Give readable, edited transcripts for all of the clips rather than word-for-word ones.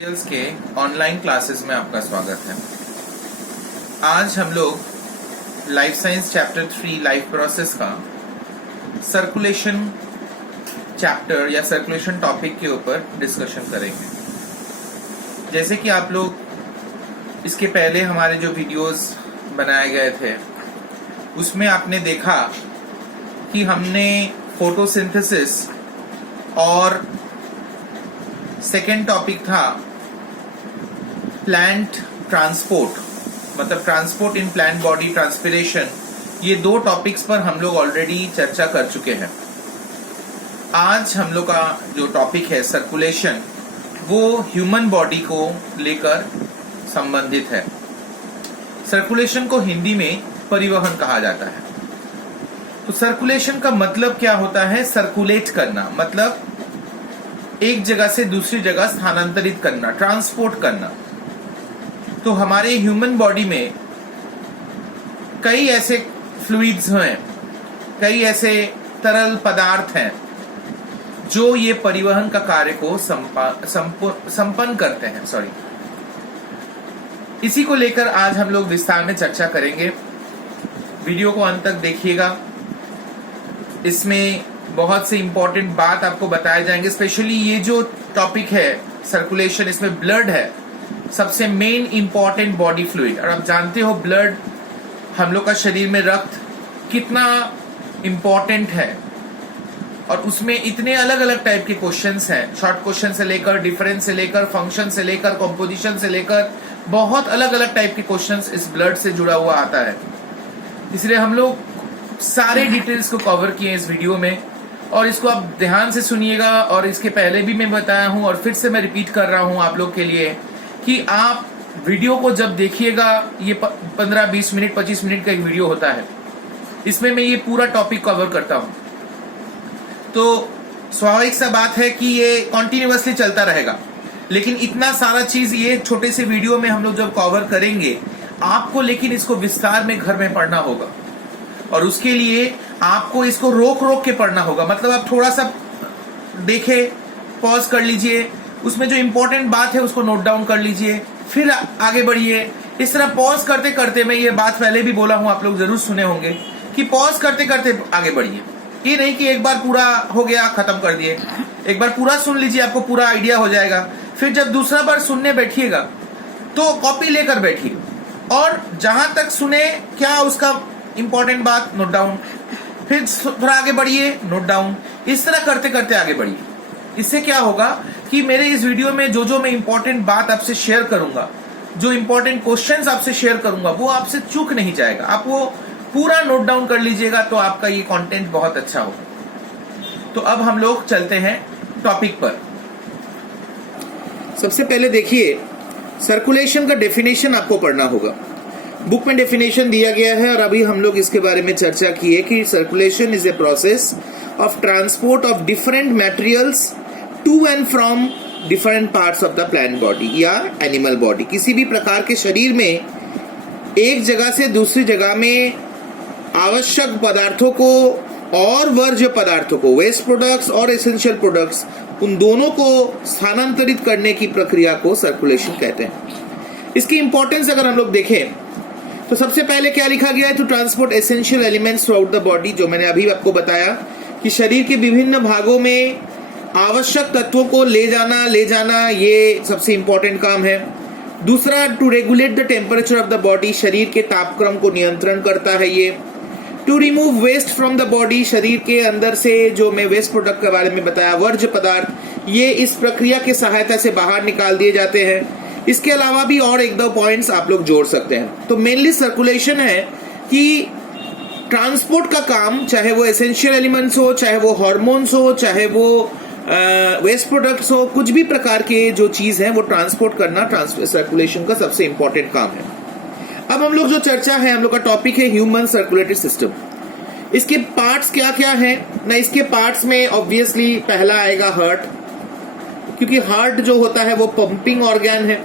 के online classes में आपका स्वागत है। आज हम लोग life science chapter 3 life process का सर्कुलेशन चैप्टर या सर्कुलेशन टॉपिक के ऊपर डिस्कशन करेंगे। जैसे कि आप लोग इसके पहले हमारे जो वीडियोस बनाए गए थे उसमें आपने देखा कि हमने फोटोसिंथेसिस और सेकेंड टॉपिक था प्लांट ट्रांसपोर्ट, मतलब transport in plant body, transpiration. ये दो टॉपिक्स पर हम लोग ऑलरेडी चर्चा कर चुके हैं। आज हम लोग का जो टॉपिक है सर्कुलेशन, वो ह्यूमन बॉडी को लेकर संबंधित है। सर्कुलेशन को हिंदी में परिवहन कहा जाता है। तो सर्कुलेशन का मतलब क्या होता है? सर्कुलेट करना, मतलब एक जगह से दूसरी जगह स्थानांतरित करना, ट्रांसपोर्ट करना। तो हमारे ह्यूमन बॉडी में कई ऐसे फ्लूइड्स हैं, कई ऐसे तरल पदार्थ हैं जो ये परिवहन का कार्य को संपन्न करते हैं। इसी को लेकर आज हम लोग विस्तार में चर्चा करेंगे। वीडियो को अंत तक देखिएगा। इसमें बहुत से इंपॉर्टेंट बात आपको बताए जाएंगे। स्पेशली ये जो टॉपिक है सर्कुलेशन, इसमें ब्लड है सबसे मेन इंपॉर्टेंट बॉडी फ्लूइड। और आप जानते हो ब्लड, हम लोग का शरीर में रक्त कितना इंपॉर्टेंट है, और उसमें इतने अलग अलग टाइप के क्वेश्चंस हैं, शॉर्ट क्वेश्चन से लेकर डिफरेंस से लेकर फंक्शन से लेकर कॉम्पोजिशन से लेकर बहुत अलग अलग टाइप के क्वेश्चंस इस ब्लड से जुड़ा हुआ आता है। इसलिए हम लोग सारे डिटेल्स को कवर किए इस वीडियो में, और इसको आप ध्यान से सुनिएगा। और इसके पहले भी मैं बताया हूं और फिर से मैं रिपीट कर रहा हूं आप लोग के लिए कि आप वीडियो को जब देखिएगा, ये 15-20 मिनट 25 मिनट का एक वीडियो होता है, इसमें मैं ये पूरा टॉपिक कवर करता हूं। तो स्वाभाविक सा बात है कि ये कॉन्टिन्यूअसली चलता रहेगा, लेकिन इतना सारा चीज ये छोटे से वीडियो में हम लोग जब कवर करेंगे आपको, लेकिन इसको विस्तार में घर में पढ़ना होगा। और उसके लिए आपको इसको रोक रोक के पढ़ना होगा। मतलब आप थोड़ा सा देखे, पॉज कर लीजिए, उसमें जो इंपॉर्टेंट बात है उसको नोट डाउन कर लीजिए, फिर आगे बढ़िए। इस तरह पॉज करते करते, मैं ये बात पहले भी बोला हूं, आप लोग जरूर सुने होंगे कि पॉज करते करते आगे बढ़िए। ये नहीं कि एक बार पूरा हो गया खत्म कर दिए। एक बार पूरा सुन लीजिए, आपको पूरा आइडिया हो जाएगा। फिर जब दूसरा बार सुनने बैठिएगा तो कॉपी लेकर बैठिए, और जहां तक सुने क्या उसका इंपॉर्टेंट बात नोट डाउन, फिर थोड़ा आगे बढ़िए, नोट डाउन। इस तरह करते करते आगे बढ़िए। इससे क्या होगा कि मेरे इस वीडियो में जो मैं इंपॉर्टेंट बात आपसे शेयर करूंगा, जो इंपॉर्टेंट क्वेश्चंस आपसे शेयर करूंगा, वो आपसे चूक नहीं जाएगा। आप वो पूरा नोट डाउन कर लीजिएगा, तो आपका ये कंटेंट बहुत अच्छा होगा। तो अब हम लोग चलते हैं टॉपिक पर। सबसे पहले देखिए, सर्कुलेशन का डेफिनेशन आपको पढ़ना होगा। बुक में डेफिनेशन दिया गया है, और अभी हम लोग इसके बारे में चर्चा की है कि circulation is a process of transport of different materials to and from different parts of the plant body या एनिमल बॉडी। किसी भी प्रकार के शरीर में एक जगह से दूसरी जगह में आवश्यक पदार्थों को और वर्ज्य पदार्थों को, वेस्ट प्रोडक्ट्स और एसेंशियल प्रोडक्ट्स, उन दोनों को स्थानांतरित करने की प्रक्रिया को सर्कुलेशन कहते हैं। इसकी इंपॉर्टेंस अगर हम लोग देखें तो सबसे पहले क्या लिखा गया है? To transport essential elements throughout the body, जो मैंने अभी आपको बताया कि शरीर के विभिन्न भागों में आवश्यक तत्वों को ले जाना, ये सबसे इंपॉर्टेंट काम है। दूसरा, to regulate the temperature of the body, शरीर के तापक्रम को नियंत्रण करता है ये। To remove waste from the body, शरीर के अंदर से जो मैं वेस्ट प्रोडक्ट के बारे में बताया, वर्ज्य पदार्थ, ये इस प्रक्रिया की सहायता से बाहर निकाल दिए जाते हैं। इसके अलावा भी और एक दो पॉइंट्स आप लोग जोड़ सकते हैं। तो मेनली सर्कुलेशन है कि ट्रांसपोर्ट का काम, चाहे वो एसेंशियल एलिमेंट्स हो, चाहे वो हार्मोन्स हो, चाहे वो वेस्ट प्रोडक्ट्स हो, कुछ भी प्रकार के जो चीज है वो ट्रांसपोर्ट करना सर्कुलेशन का सबसे इंपॉर्टेंट काम है। अब हम लोग जो चर्चा है, हम लोग का टॉपिक है ह्यूमन सर्कुलेटरी सिस्टम। इसके पार्ट्स क्या क्या है ना? इसके पार्ट्स में ऑब्वियसली पहला आएगा हार्ट, क्योंकि हार्ट जो होता है वो पंपिंग ऑर्गन है।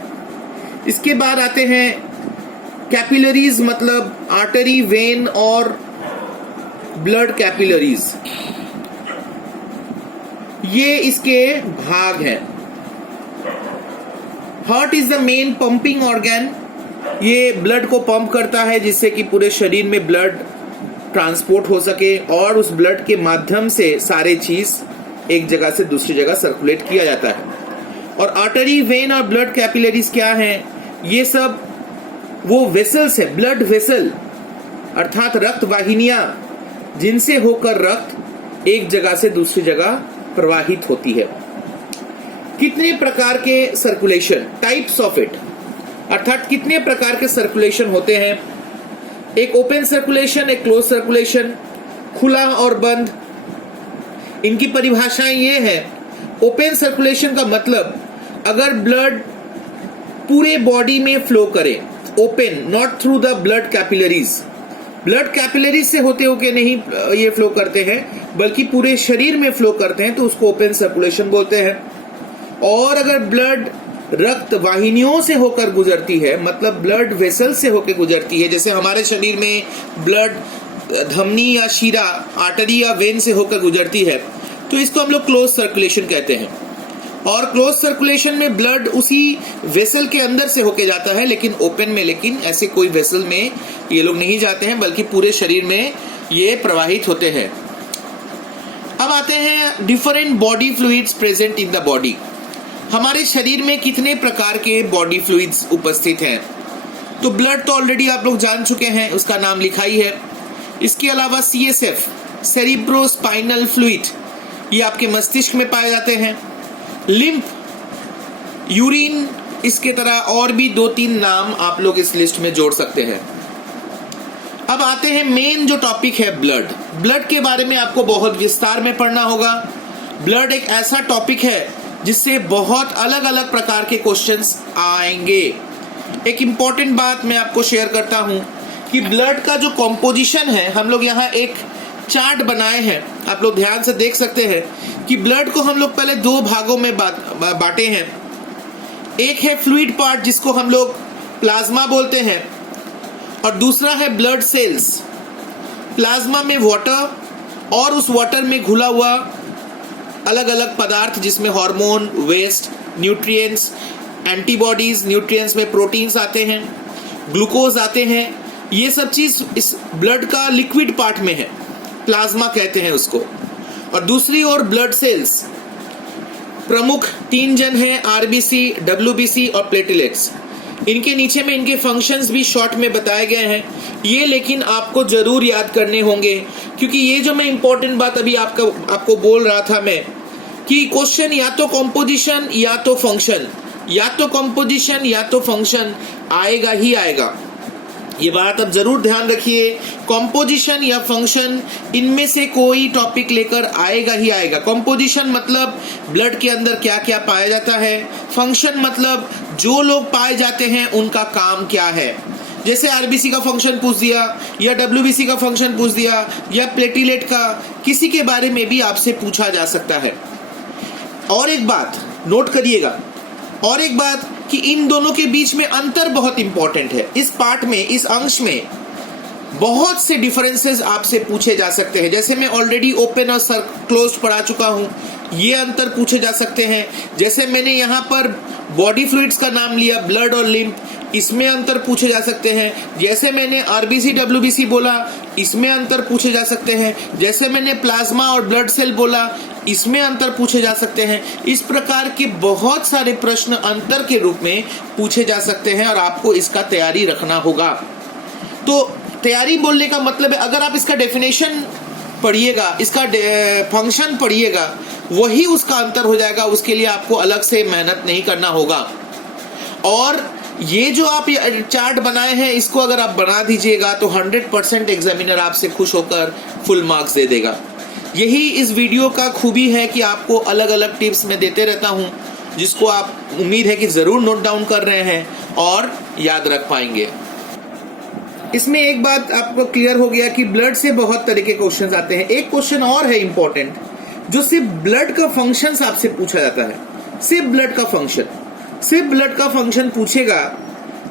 इसके बाद आते हैं कैपिलरीज, मतलब आर्टरी, वेन और ब्लड कैपिलरीज, ये इसके भाग हैं। Heart is the main pumping organ. ये ब्लड को पंप करता है जिससे कि पूरे शरीर में ब्लड ट्रांसपोर्ट हो सके और उस ब्लड के माध्यम से सारे चीज एक जगह से दूसरी जगह सर्कुलेट किया जाता है। और आर्टरी, वेन और ब्लड कैपिलरीज क्या हैं? ये सब वो वेसल्स है, ब्लड वेसल अर्थात रक्त वाहिनियां, जिनसे होकर रक्त एक जगह से दूसरी जगह प्रवाहित होती है। कितने प्रकार के सर्कुलेशन, टाइप्स ऑफ इट, अर्थात कितने प्रकार के सर्कुलेशन होते हैं? एक ओपन सर्कुलेशन, एक क्लोज सर्कुलेशन, खुला और बंद। इनकी परिभाषाएं ये है। ओपन सर्कुलेशन का मतलब अगर ब्लड पूरे बॉडी में फ्लो करे, open, not through the blood capillaries. Blood capillaries से होते होके नहीं ये फ्लो करते हैं, बल्कि पूरे शरीर में फ्लो करते हैं, तो उसको ओपन सर्कुलेशन बोलते हैं। और अगर ब्लड रक्त वाहिनियों से होकर गुजरती है, मतलब ब्लड वेसल से होकर गुजरती है, जैसे हमारे शरीर में ब्लड धमनी या शीरा, आर्टरी या वेन से होकर गुजरती है, तो इसको हम लोग क्लोज सर्कुलेशन कहते हैं। और क्लोज सर्कुलेशन में ब्लड उसी वेसल के अंदर से होके जाता है, लेकिन ओपन में ऐसे कोई वेसल में ये लोग नहीं जाते हैं, बल्कि पूरे शरीर में ये प्रवाहित होते हैं। अब आते हैं different body fluids present in the body. हमारे शरीर में कितने प्रकार के बॉडी फ्लूइड्स उपस्थित हैं? तो ब्लड तो ऑलरेडी आप लोग जान चुके हैं, उसका नाम लिखा ही है। इसके अलावा CSF, सेरिब्रोस्पाइनल फ्लूइड, ये आपके मस्तिष्क में पाए जाते हैं। लिम्फ, यूरिन, इसके तरह और भी 2-3 नाम आप लोग इस लिस्ट में जोड़ सकते हैं। अब आते हैं मेन जो टॉपिक है, ब्लड। ब्लड के बारे में आपको बहुत विस्तार में पढ़ना होगा। ब्लड एक ऐसा टॉपिक है जिससे बहुत अलग अलग प्रकार के क्वेश्चंस आएंगे। एक इंपॉर्टेंट बात मैं आपको शेयर करता हूं कि ब्लड का जो कॉम्पोजिशन है, हम लोग यहाँ एक चार्ट बनाए हैं, आप लोग ध्यान से देख सकते हैं कि ब्लड को हम लोग पहले 2 भागों में बांटे हैं। एक है फ्लूइड पार्ट, जिसको हम लोग प्लाज्मा बोलते हैं, और दूसरा है ब्लड सेल्स। प्लाज्मा में वाटर और उस वाटर में घुला हुआ अलग अलग पदार्थ, जिसमें hormone, waste, nutrients, antibodies, nutrients में प्रोटीन्स आते हैं, ग्लूकोज आते हैं। ये सब चीज इस ब्लड का लिक्विड पार्ट में है, प्लाज्मा कहते हैं उसको। और दूसरी ओर ब्लड सेल्स, प्रमुख 3 जन हैं, RBC, WBC और प्लेटलेट्स। इनके नीचे में इनके फंक्शंस भी शॉर्ट में बताए गए हैं, ये लेकिन आपको जरूर याद करने होंगे, क्योंकि ये जो मैं इंपॉर्टेंट बात अभी आपको बोल रहा था मैं, कि क्वेश्चन या तो कॉम्पोजिशन या तो फंक्शन, या तो कॉम्पोजिशन या तो फंक्शन आएगा ही आएगा। ये बात अब जरूर ध्यान रखिए, कॉम्पोजिशन या फंक्शन, इनमें से कोई टॉपिक लेकर आएगा ही आएगा। कॉम्पोजिशन मतलब ब्लड के अंदर क्या क्या पाया जाता है, फंक्शन मतलब जो लोग पाए जाते हैं उनका काम क्या है। जैसे RBC का फंक्शन पूछ दिया, या WBC का फंक्शन पूछ दिया, या प्लेटलेट का, किसी के बारे में भी आपसे पूछा जा सकता है। और एक बात नोट करिएगा, और एक बात कि इन दोनों के बीच में अंतर बहुत इंपॉर्टेंट है। इस पार्ट में, इस अंश में बहुत से डिफरेंसेस आपसे पूछे जा सकते हैं। जैसे मैं ऑलरेडी ओपन और क्लोज्ड पढ़ा चुका हूं, ये अंतर पूछे जा सकते हैं। जैसे मैंने यहाँ पर बॉडी फ्लूइड्स का नाम लिया, ब्लड और लिम्फ, इसमें अंतर पूछे जा सकते हैं। जैसे मैंने RBC WBC बोला, इसमें अंतर पूछे जा सकते हैं। जैसे मैंने प्लाज्मा और ब्लड सेल बोला, इसमें अंतर पूछे जा सकते हैं। इस प्रकार के बहुत सारे प्रश्न अंतर के रूप में पूछे जा सकते हैं, और आपको इसका तैयारी रखना होगा। तो तैयारी बोलने का मतलब है, अगर आप इसका डेफिनेशन पढ़िएगा, इसका फंक्शन पढ़िएगा, वही उसका अंतर हो जाएगा। उसके लिए आपको अलग से मेहनत नहीं करना होगा। और ये जो आप चार्ट बनाए हैं, इसको अगर आप बना दीजिएगा तो 100% एग्जामिनर आपसे खुश होकर फुल मार्क्स दे देगा। यही इस वीडियो का खूबी है कि आपको अलग अलग टिप्स मैं देते रहता हूं, जिसको आप उम्मीद है कि जरूर नोट डाउन कर रहे हैं और याद रख पाएंगे। इसमें एक बात आपको क्लियर हो गया कि ब्लड से बहुत तरह के क्वेश्चन आते हैं। एक क्वेश्चन और है इंपॉर्टेंट, जो सिर्फ ब्लड का फंक्शन आपसे पूछा जाता है। सिर्फ ब्लड का फंक्शन पूछेगा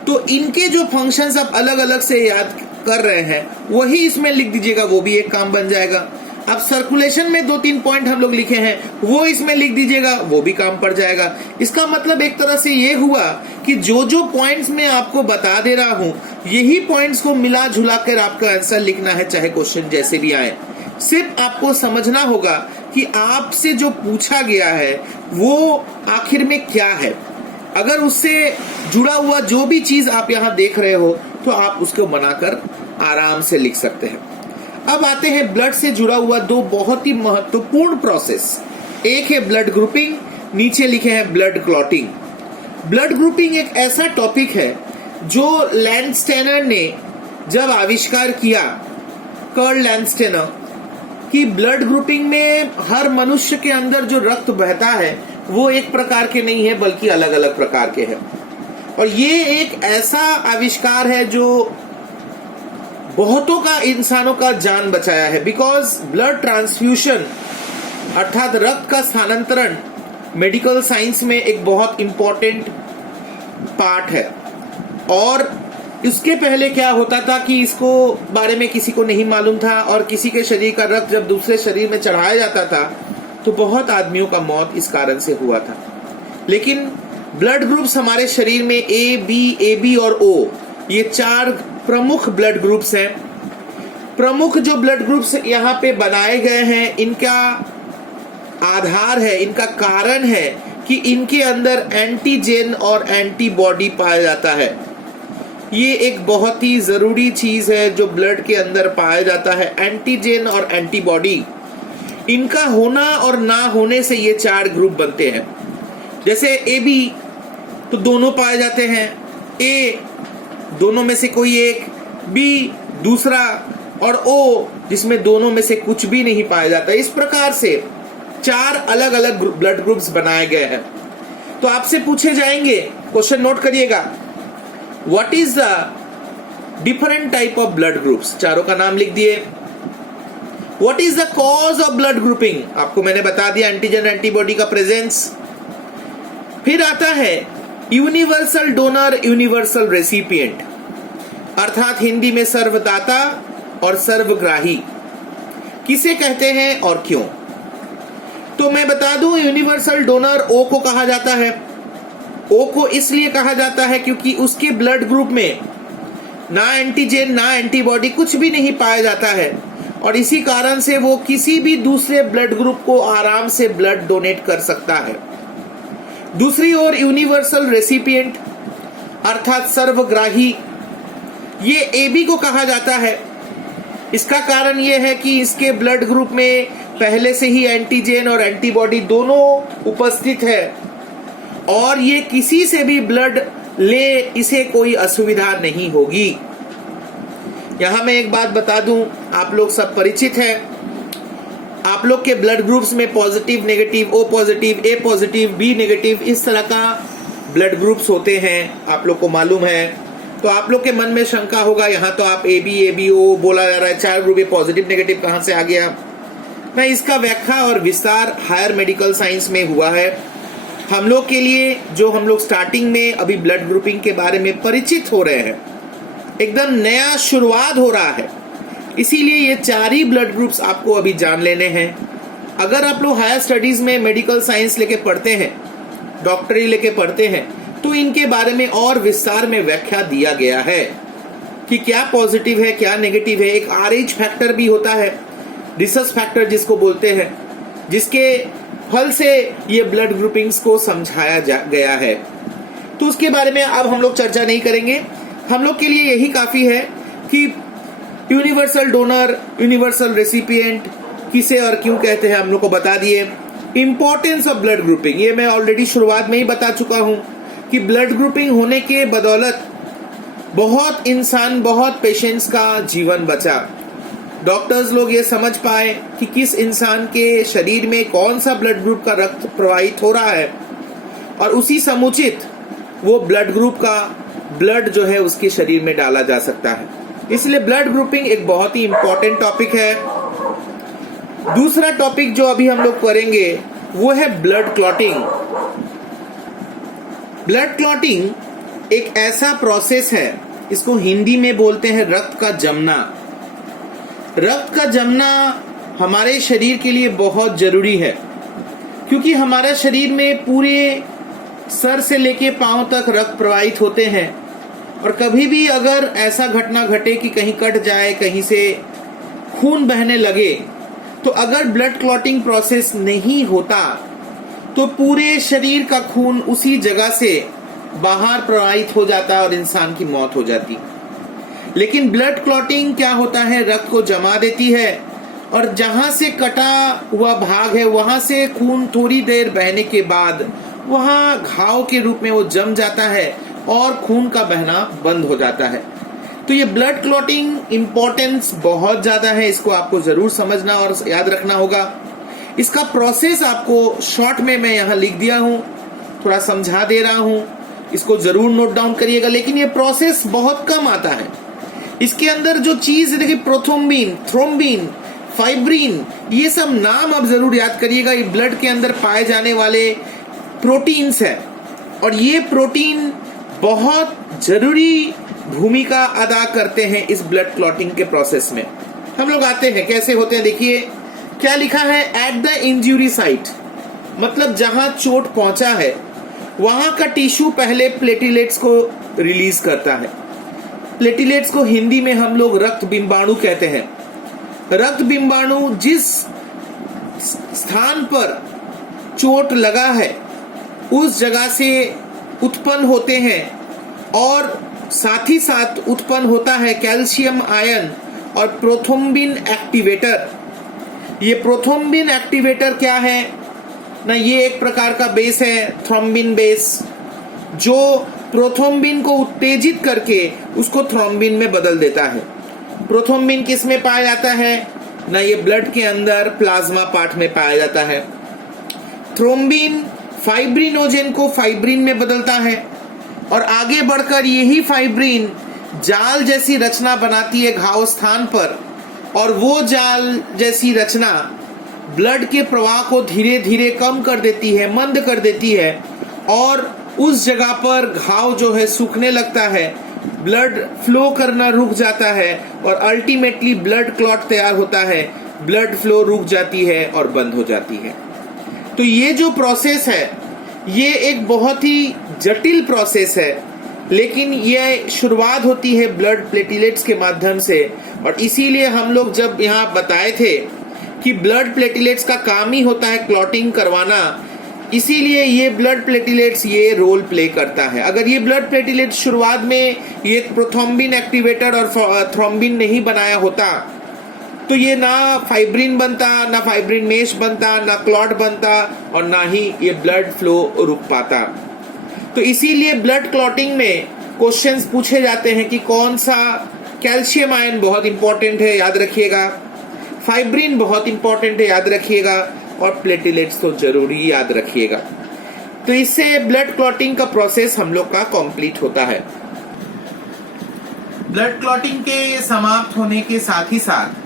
तो इनके जो फंक्शंस आप अलग अलग से याद कर रहे हैं, वही इसमें लिख दीजिएगा, वो भी एक काम बन जाएगा। अब सर्कुलेशन में 2-3 पॉइंट हम लोग लिखे हैं, वो इसमें लिख दीजिएगा, वो भी काम पड़ जाएगा। इसका मतलब एक तरह से ये हुआ कि जो जो पॉइंट्स मैं आपको बता दे रहा हूं, यही पॉइंट्स को मिला जुला कर आपका आंसर लिखना है, चाहे क्वेश्चन जैसे भी आए। सिर्फ आपको समझना होगा कि आपसे जो पूछा गया है वो आखिर में क्या है। अगर उससे जुड़ा हुआ जो भी चीज आप यहाँ देख रहे हो तो आप उसको बनाकर आराम से लिख सकते हैं। अब आते हैं ब्लड से जुड़ा हुआ 2 बहुत ही महत्वपूर्ण प्रोसेस। एक है ब्लड ग्रुपिंग, नीचे लिखे हैं ब्लड क्लॉटिंग। ब्लड ग्रुपिंग एक ऐसा टॉपिक है जो लैंडस्टेनर ने जब आविष्कार किया, कार्ल लैंडस्टेनर, कि ब्लड ग्रुपिंग में हर मनुष्य के अंदर जो रक्त बहता है वो एक प्रकार के नहीं है बल्कि अलग अलग प्रकार के हैं। और ये एक ऐसा आविष्कार है जो बहुतों का, इंसानों का जान बचाया है। बिकॉज ब्लड ट्रांसफ्यूशन अर्थात रक्त का स्थानांतरण मेडिकल साइंस में एक बहुत इंपॉर्टेंट पार्ट है। और इसके पहले क्या होता था कि इसको बारे में किसी को नहीं मालूम था, और किसी के शरीर का रक्त जब दूसरे शरीर में चढ़ाया जाता था तो बहुत आदमियों का मौत इस कारण से हुआ था। लेकिन ब्लड ग्रुप्स हमारे शरीर में ए बी और ओ, ये 4 प्रमुख ब्लड ग्रुप्स हैं। प्रमुख जो ब्लड ग्रुप्स यहाँ पे बनाए गए हैं, इनका आधार है, इनका कारण है कि इनके अंदर एंटीजेन और एंटीबॉडी पाया जाता है। ये एक बहुत ही जरूरी चीज है जो ब्लड के अंदर पाया जाता है, एंटीजेन और एंटीबॉडी। इनका होना और ना होने से ये 4 ग्रुप बनते हैं। जैसे ए बी तो दोनों पाए जाते हैं, ए दोनों में से कोई एक, बी दूसरा, और ओ जिसमें दोनों में से कुछ भी नहीं पाया जाता। इस प्रकार से 4 अलग अलग ब्लड ग्रुप्स बनाए गए हैं। तो आपसे पूछे जाएंगे, क्वेश्चन नोट करिएगा, what is the different type of blood groups? चारों का नाम लिख दिए। What is the cause of blood grouping? आपको मैंने बता दिया, एंटीजन एंटीबॉडी का प्रेजेंस। फिर आता है यूनिवर्सल डोनर, यूनिवर्सल रेसिपिएंट, अर्थात हिंदी में सर्वदाता और सर्वग्राही। किसे कहते हैं और क्यों? तो मैं बता दूं, यूनिवर्सल डोनर ओ को कहा जाता है। ओ को इसलिए कहा जाता है क्योंकि उसके ब्लड ग्रुप में ना एंटीजन ना एंटीबॉडी कुछ भी नहीं पाया जाता है, और इसी कारण से वो किसी भी दूसरे ब्लड ग्रुप को आराम से ब्लड डोनेट कर सकता है। दूसरी ओर यूनिवर्सल रेसिपिएंट अर्थात सर्वग्राही, ये एबी को कहा जाता है। इसका कारण ये है कि इसके ब्लड ग्रुप में पहले से ही एंटीजन और एंटीबॉडी दोनों उपस्थित है, और ये किसी से भी ब्लड ले इसे कोई असुविधा नहीं होगी। यहां मैं एक बात बता दूं, आप लोग सब परिचित हैं, आप लोग के ब्लड ग्रुप्स में पॉजिटिव, नेगेटिव, ओ पॉजिटिव, ए पॉजिटिव, बी नेगेटिव, इस तरह का ब्लड ग्रुप्स होते हैं, आप लोग को मालूम है। तो आप लोग के मन में शंका होगा, यहाँ तो आप ए बी ओ बोला जा रहा है, 4 ग्रुप, ये पॉजिटिव नेगेटिव कहाँ से आ गया? मैं इसका व्याख्या और विस्तार हायर मेडिकल साइंस में हुआ है। हम लोग के लिए जो हम लोग स्टार्टिंग में अभी ब्लड ग्रुपिंग के बारे में परिचित हो रहे हैं, एकदम नया शुरुआत हो रहा है, इसीलिए ये 4 ही ब्लड ग्रुप्स आपको अभी जान लेने हैं। अगर आप लोग हायर स्टडीज में मेडिकल साइंस लेके पढ़ते हैं, डॉक्टरी लेके पढ़ते हैं, तो इनके बारे में और विस्तार में व्याख्या दिया गया है कि क्या पॉजिटिव है, क्या नेगेटिव है। एक RH फैक्टर भी होता है, रिसर्च फैक्टर जिसको बोलते हैं, जिसके फल से ये ब्लड ग्रुपिंग्स को समझाया गया है। तो उसके बारे में अब हम लोग चर्चा नहीं करेंगे। हम लोग के लिए यही काफी है कि यूनिवर्सल डोनर, यूनिवर्सल रेसिपिएंट किसे और क्यों कहते हैं हम लोग को बता दिए। इंपॉर्टेंस ऑफ ब्लड ग्रुपिंग, ये मैं ऑलरेडी शुरुआत में ही बता चुका हूं कि ब्लड ग्रुपिंग होने के बदौलत बहुत इंसान, बहुत पेशेंट्स का जीवन बचा। डॉक्टर्स लोग ये समझ पाए कि किस इंसान के शरीर में कौन सा ब्लड ग्रुप का रक्त प्रवाहित हो रहा है, और उसी समुचित वो ब्लड ग्रुप का ब्लड जो है उसके शरीर में डाला जा सकता है। इसलिए ब्लड ग्रुपिंग एक बहुत ही इंपॉर्टेंट टॉपिक है। दूसरा टॉपिक जो अभी हम लोग करेंगे वो है ब्लड क्लॉटिंग। ब्लड क्लॉटिंग एक ऐसा प्रोसेस है, इसको हिंदी में बोलते हैं रक्त का जमना। रक्त का जमना हमारे शरीर के लिए बहुत जरूरी है, क्योंकि हमारा शरीर में पूरे सर से लेके पांव तक रक्त प्रवाहित होते हैं, और कभी भी अगर ऐसा घटना घटे कि कहीं कट जाए, कहीं से खून बहने लगे, तो अगर ब्लड क्लॉटिंग प्रोसेस नहीं होता तो पूरे शरीर का खून उसी जगह से बाहर प्रवाहित हो जाता और इंसान की मौत हो जाती। लेकिन ब्लड क्लॉटिंग क्या होता है, रक्त को जमा देती है, और जहां से कटा हुआ भाग है वहां से खून थोड़ी देर बहने के बाद वहां घाव के रूप में वो जम जाता है और खून का बहना बंद हो जाता है। तो ये ब्लड क्लॉटिंग इंपॉर्टेंस बहुत ज्यादा है, इसको आपको जरूर समझना और याद रखना होगा। इसका प्रोसेस आपको शॉर्ट में मैं यहाँ लिख दिया हूँ, थोड़ा समझा दे रहा हूँ, इसको जरूर नोट डाउन करिएगा। लेकिन ये प्रोसेस बहुत कम आता है। इसके अंदर जो चीज देखिए, प्रोथ्रोम्बिन, थ्रोम्बिन, फाइब्रिन, ये सब नाम आप जरूर याद करिएगा। ये ब्लड के अंदर पाए जाने वाले प्रोटीन्स है, और ये प्रोटीन बहुत जरूरी भूमिका अदा करते हैं इस ब्लड क्लॉटिंग के प्रोसेस में। हम लोग आते हैं, कैसे होते हैं, देखिए क्या लिखा है, एट द इंजरी साइट, मतलब जहां चोट पहुंचा है वहां का टिश्यू पहले प्लेटिलेट्स को रिलीज करता है। प्लेटिलेट्स को हिंदी में हम लोग रक्त बिंबाणु कहते हैं। रक्त बिंबाणु जिस स्थान पर चोट लगा है उस जगह से उत्पन्न होते हैं, और साथ ही साथ उत्पन्न होता है कैल्शियम आयन और प्रोथ्रोम्बिन एक्टिवेटर। ये प्रोथ्रोम्बिन एक्टिवेटर क्या है ना, ये एक प्रकार का बेस है, थ्रोम्बिन बेस, जो प्रोथ्रोम्बिन को उत्तेजित करके उसको थ्रोम्बिन में बदल देता है। प्रोथ्रोम्बिन किस में पाया जाता है ना, ये ब्लड के अंदर प्लाज्मा पार्ट में पाया जाता है। थ्रोम्बिन फाइब्रिनोजेन को फाइब्रिन में बदलता है, और आगे बढ़कर यही फाइब्रिन जाल जैसी रचना बनाती है घाव स्थान पर, और वो जाल जैसी रचना ब्लड के प्रवाह को धीरे धीरे कम कर देती है, मंद कर देती है, और उस जगह पर घाव जो है सूखने लगता है, ब्लड फ्लो करना रुक जाता है, और अल्टीमेटली ब्लड क्लॉट तैयार होता है, ब्लड फ्लो रुक जाती है और बंद हो जाती है। तो ये जो प्रोसेस है ये एक बहुत ही जटिल प्रोसेस है, लेकिन ये शुरुआत होती है ब्लड प्लेटिलेट्स के माध्यम से, और इसीलिए हम लोग जब यहाँ बताए थे कि ब्लड प्लेटिलेट्स का काम ही होता है क्लॉटिंग करवाना, इसीलिए ये ब्लड प्लेटिलेट्स ये रोल प्ले करता है। अगर ये ब्लड प्लेटिलेट्स शुरुआत में ये प्रोथ्रोम्बिन एक्टिवेटर और थ्रोम्बिन नहीं बनाया होता तो ये ना फाइब्रिन बनता, ना फाइब्रिन मेश बनता, ना क्लॉट बनता, और ना ही ये ब्लड फ्लो रुक पाता। तो इसीलिए ब्लड क्लॉटिंग में क्वेश्चंस पूछे जाते हैं कि कौन सा, कैल्शियम आयन बहुत इंपॉर्टेंट है, याद रखिएगा, फाइब्रिन बहुत इंपॉर्टेंट है, याद रखिएगा, और प्लेटिलेट्स तो जरूरी याद रखिएगा। तो इससे ब्लड क्लॉटिंग का प्रोसेस हम लोग का कंप्लीट होता है। ब्लड क्लॉटिंग के समाप्त होने के साथ ही साथ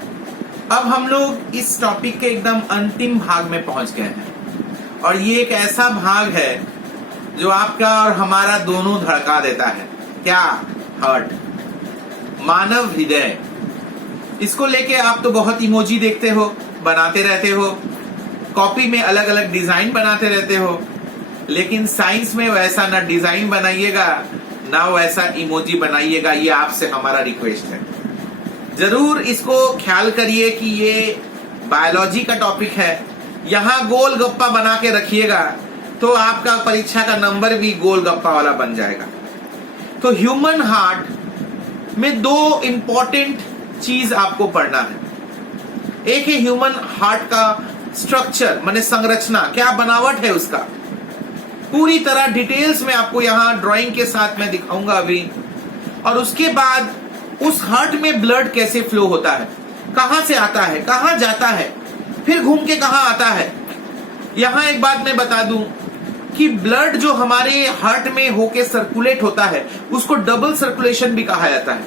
अब हम लोग इस टॉपिक के एकदम अंतिम भाग में पहुंच गए हैं, और ये एक ऐसा भाग है जो आपका और हमारा दोनों धड़का देता है। क्या? हार्ट, मानव हृदय। इसको लेके आप तो बहुत इमोजी देखते हो, बनाते रहते हो, कॉपी में अलग अलग डिजाइन बनाते रहते हो, लेकिन साइंस में वैसा ना डिजाइन बनाइएगा ना वैसा इमोजी बनाइएगा। ये आपसे हमारा रिक्वेस्ट है। जरूर इसको ख्याल करिए कि ये बायोलॉजी का टॉपिक है, यहाँ गोल गप्पा बना के रखिएगा तो आपका परीक्षा का नंबर भी गोल गप्पा वाला बन जाएगा। तो ह्यूमन हार्ट में दो इंपॉर्टेंट चीज आपको पढ़ना है। एक है ह्यूमन हार्ट का स्ट्रक्चर, माने संरचना, क्या बनावट है उसका, पूरी तरह डिटेल्स में आपको यहाँ ड्राइंग के साथ मैं दिखाऊंगा अभी। और उसके बाद उस हार्ट में ब्लड कैसे फ्लो होता है, कहां से आता है, कहां जाता है, फिर घूम के कहां आता है। यहां एक बात मैं बता दूं कि ब्लड जो हमारे हार्ट में होके सर्कुलेट होता है उसको डबल सर्कुलेशन भी कहा जाता है।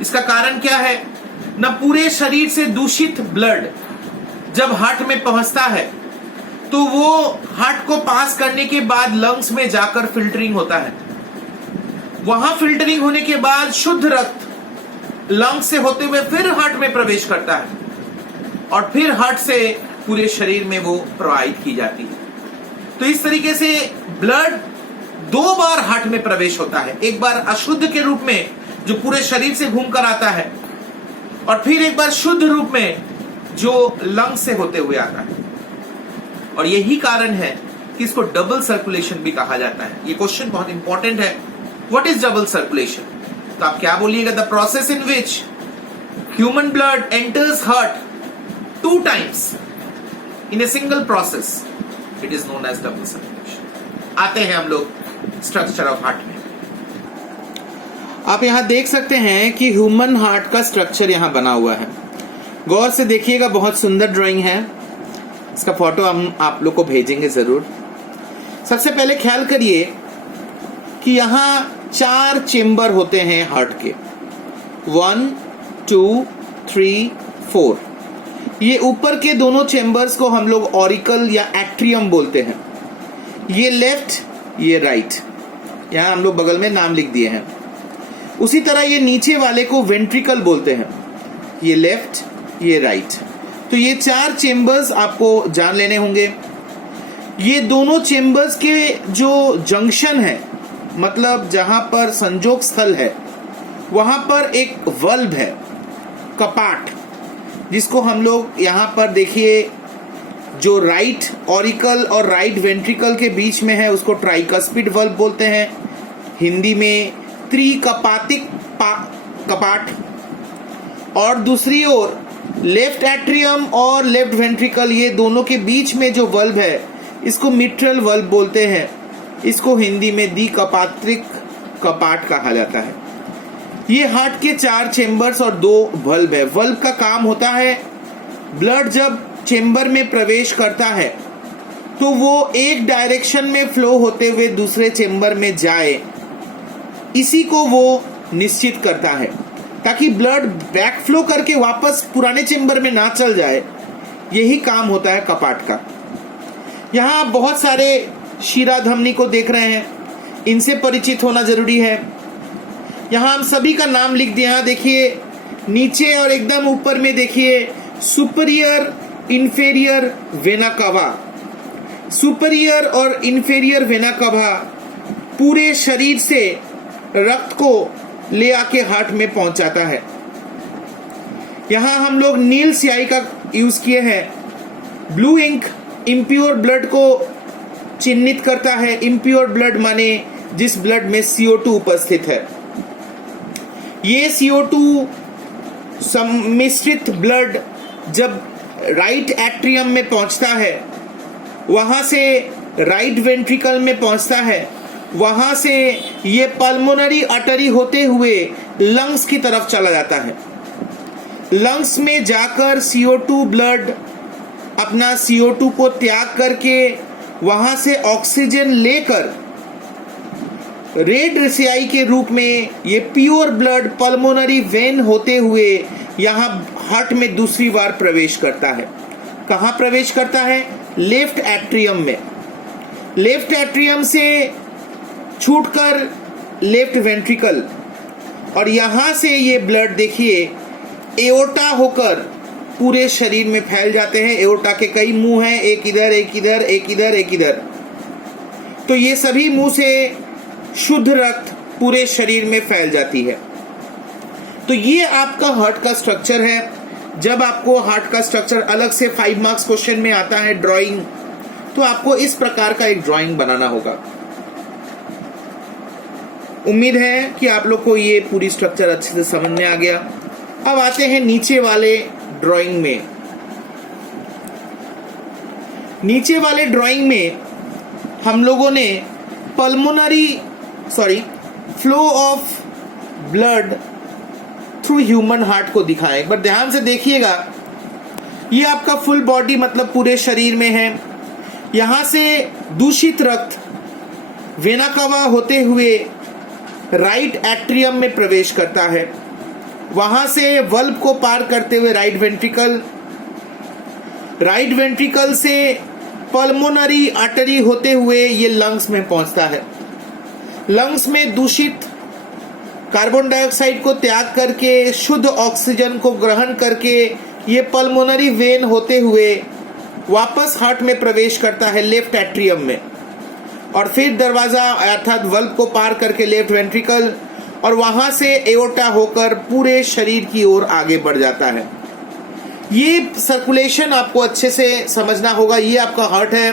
इसका कारण क्या है ना, पूरे शरीर से दूषित ब्लड जब हार्ट में पहुंचता है तो वो हार्ट को पास करने के बाद लंग्स में जाकर फिल्टरिंग होता है। वहां फिल्टरिंग होने के बाद शुद्ध रक्त लंग्स से होते हुए फिर हार्ट में प्रवेश करता है। और फिर हार्ट से पूरे शरीर में वो प्रवाहित की जाती है। तो इस तरीके से ब्लड 2 बार हार्ट में प्रवेश होता है, एक बार अशुद्ध के रूप में जो पूरे शरीर से घूमकर आता है, और फिर एक बार शुद्ध रूप में जो लंग से होते हुए आता है। और यही कारण है कि इसको डबल सर्कुलेशन भी कहा जाता है। ये क्वेश्चन बहुत इंपॉर्टेंट है, व्हाट इज डबल सर्कुलेशन? तो आप क्या बोलिएगा? The process in which human blood enters heart 2 times in a single process, it is known as double circulation. आते हैं हम लोग स्ट्रक्चर ऑफ हार्ट में। आप यहां देख सकते हैं कि ह्यूमन हार्ट का स्ट्रक्चर यहां बना हुआ है। गौर से देखिएगा, बहुत सुंदर ड्राइंग है। इसका फोटो हम आप लोग को भेजेंगे जरूर। सबसे पहले ख्याल करिए कि यहां 4 चेंबर होते हैं हार्ट के, 1 2 3 4। ये ऊपर के दोनों चेंबर्स को हम लोग ऑरिकल या एट्रियम बोलते हैं। ये लेफ्ट, ये राइट, यहां हम लोग बगल में नाम लिख दिए हैं। उसी तरह ये नीचे वाले को वेंट्रिकल बोलते हैं, ये लेफ्ट, ये राइट। तो ये 4 चेंबर्स आपको जान लेने होंगे। ये दोनों चेंबर्स के जो जंक्शन है, मतलब जहां पर संजोग स्थल है, वहां पर एक वल्व है, कपाट, जिसको हम लोग यहां पर देखिए जो राइट ऑरिकल और राइट वेंट्रिकल के बीच में है उसको ट्राइकस्पिड वल्व बोलते हैं, हिंदी में त्रिकपातिक कपाट। और दूसरी ओर लेफ्ट एट्रियम और लेफ्ट वेंट्रिकल, ये दोनों के बीच में जो वल्व है इसको मिट्रल वल्व बोलते हैं। इसको हिंदी में द्विकपात्रिक कपाट कहा जाता है। ये हार्ट के 4 चेंबर्स और 2 वल्व है। वल्व का काम होता है, ब्लड जब चेंबर में प्रवेश करता है तो वो एक डायरेक्शन में फ्लो होते हुए दूसरे चेंबर में जाए, इसी को वो निश्चित करता है, ताकि ब्लड बैक फ्लो करके वापस पुराने चेंबर में ना चल जाए। यही काम होता है कपाट का। यहाँ आप बहुत सारे शिरा धमनी को देख रहे हैं, इनसे परिचित होना जरूरी है। यहाँ हम सभी का नाम लिख दिया। यहाँ देखिए नीचे और एकदम ऊपर में देखिए superior inferior vena cava. Superior और इंफेरियर वेना कावा पूरे शरीर से रक्त को ले आके हार्ट में पहुंचाता है। यहां हम लोग नील स्याही का यूज किए हैं। ब्लू इंक इम्प्योर ब्लड को चिन्हित करता है। इम्प्योर ब्लड माने जिस ब्लड में CO2 उपस्थित है। ये CO2 सम्मिश्रित ब्लड जब राइट एट्रियम में पहुंचता है, वहां से राइट वेंट्रिकल में पहुंचता है, वहां से ये पल्मोनरी आर्टरी होते हुए लंग्स की तरफ चला जाता है। लंग्स में जाकर CO2 ब्लड अपना CO2 को त्याग करके वहां से ऑक्सीजन लेकर रेड स्याही के रूप में ये प्योर ब्लड पल्मोनरी वेन होते हुए यहाँ हार्ट में दूसरी बार प्रवेश करता है। कहाँ प्रवेश करता है? लेफ्ट एट्रियम में। लेफ्ट एट्रियम से छूटकर लेफ्ट वेंट्रिकल, और यहां से ये ब्लड देखिए एओर्टा होकर पूरे शरीर में फैल जाते हैं। एओर्टा के कई मुंह हैं, एक इधर, एक इधर, एक इधर, एक इधर। तो ये सभी मुंह से शुद्ध रक्त पूरे शरीर में फैल जाती है। तो ये आपका हार्ट का स्ट्रक्चर है। जब आपको हार्ट का स्ट्रक्चर अलग से 5 मार्क्स क्वेश्चन में आता है ड्राइंग, तो आपको इस प्रकार का एक ड्राइंग बनाना होगा। उम्मीद है कि आप लोग को ये पूरी स्ट्रक्चर अच्छे से समझ में आ गया। अब आते हैं नीचे वाले ड्राइंग में। नीचे वाले ड्राइंग में हम लोगों ने flow of blood through human heart को दिखाया। एक बार ध्यान से देखिएगा, ये आपका फुल बॉडी मतलब पूरे शरीर में है। यहां से दूषित रक्त वेना कावा होते हुए राइट एट्रियम में प्रवेश करता है। वहां से वल्व को पार करते हुए राइट वेंट्रिकल से पल्मोनरी आर्टरी होते हुए ये लंग्स में पहुंचता है। लंग्स में दूषित कार्बन डाइऑक्साइड को त्याग करके शुद्ध ऑक्सीजन को ग्रहण करके ये पल्मोनरी वेन होते हुए वापस हार्ट में प्रवेश करता है लेफ्ट एट्रियम में, और फिर दरवाजा अर्थात वल्व को पार करके लेफ्ट वेंट्रिकल, और वहां से एओर्टा होकर पूरे शरीर की ओर आगे बढ़ जाता है। ये सर्कुलेशन आपको अच्छे से समझना होगा। ये आपका हार्ट है।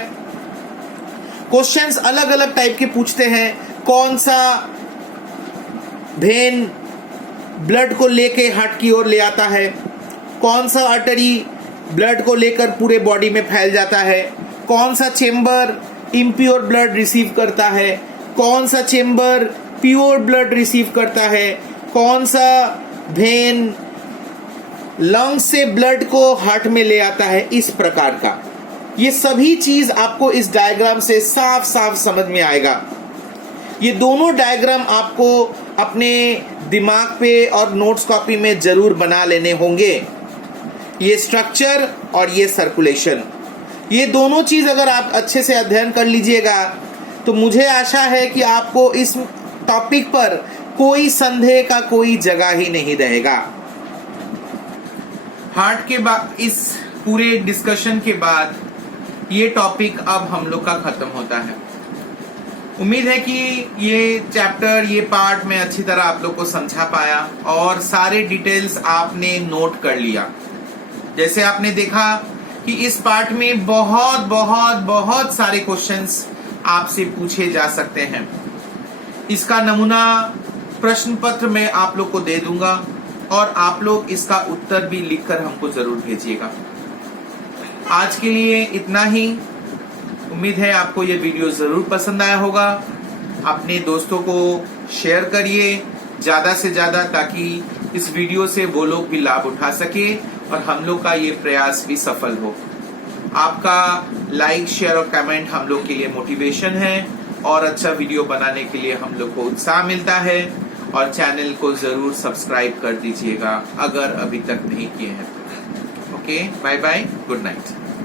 क्वेश्चंस अलग अलग टाइप के पूछते हैं। कौन सा वेन ब्लड को लेके हार्ट की ओर ले आता है, कौन सा आर्टरी ब्लड को लेकर पूरे बॉडी में फैल जाता है, कौन सा चेंबर इम्प्योर ब्लड रिसीव करता है, कौन सा चेंबर प्योर ब्लड रिसीव करता है, कौन सा वेन लंग्स से ब्लड को हार्ट में ले आता है, इस प्रकार का ये सभी चीज आपको इस डायग्राम से साफ साफ समझ में आएगा। ये दोनों डायग्राम आपको अपने दिमाग पे और नोट्स कॉपी में जरूर बना लेने होंगे। ये स्ट्रक्चर और ये सर्कुलेशन, ये दोनों चीज अगर आप अच्छे से अध्ययन कर लीजिएगा तो मुझे आशा है कि आपको इस टॉपिक पर कोई संदेह का कोई जगह ही नहीं रहेगा। हार्ट के बाद इस पूरे डिस्कशन के बाद ये टॉपिक अब हम लोग का खत्म होता है। उम्मीद है कि ये चैप्टर, ये पार्ट में अच्छी तरह आप लोग को समझा पाया और सारे डिटेल्स आपने नोट कर लिया। जैसे आपने देखा कि इस पार्ट में बहुत बहुत बहुत सारे क्वेश्चंस आपसे पूछे जा सकते हैं। इसका नमूना प्रश्न पत्र में आप लोग को दे दूंगा और आप लोग इसका उत्तर भी लिखकर हमको जरूर भेजिएगा। आज के लिए इतना ही। उम्मीद है आपको ये वीडियो जरूर पसंद आया होगा। अपने दोस्तों को शेयर करिए ज्यादा से ज्यादा, ताकि इस वीडियो से वो लोग भी लाभ उठा सके और हम लोग का ये प्रयास भी सफल हो। आपका लाइक, शेयर और कमेंट हम लोग के लिए मोटिवेशन है और अच्छा वीडियो बनाने के लिए हम लोग को उत्साह मिलता है। और चैनल को जरूर सब्सक्राइब कर दीजिएगा अगर अभी तक नहीं किए हैं। Okay, bye bye, good night.